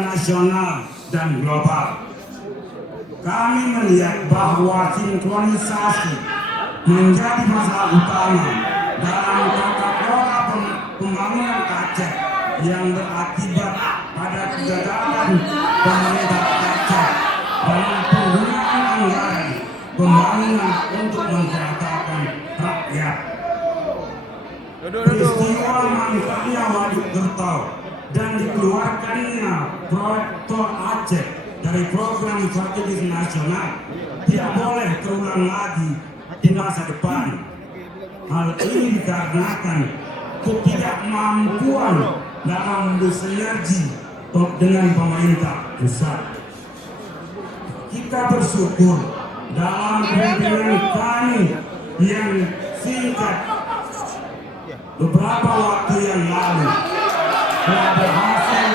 nasional dan global. Kami melihat bahwa sinkronisasi menjadi masalah utama dalam tata kelola pembangunan Aceh yang berakibat pada kegagalan pemerintah Aceh dalam penggunaan anggaran pembangunan untuk menceritakan rakyat. Peristiwa mangkraknya Waduk Gertau dan dikeluarkannya proyek Tol Aceh dari program strategis nasional tidak boleh terulang lagi di masa depan. Hal ini dikarenakan ketidakmampuan dalam bersinergi dengan pemerintah pusat. Kita bersyukur dalam pimpinan kami yang singkat beberapa waktu yang lalu telah berhasil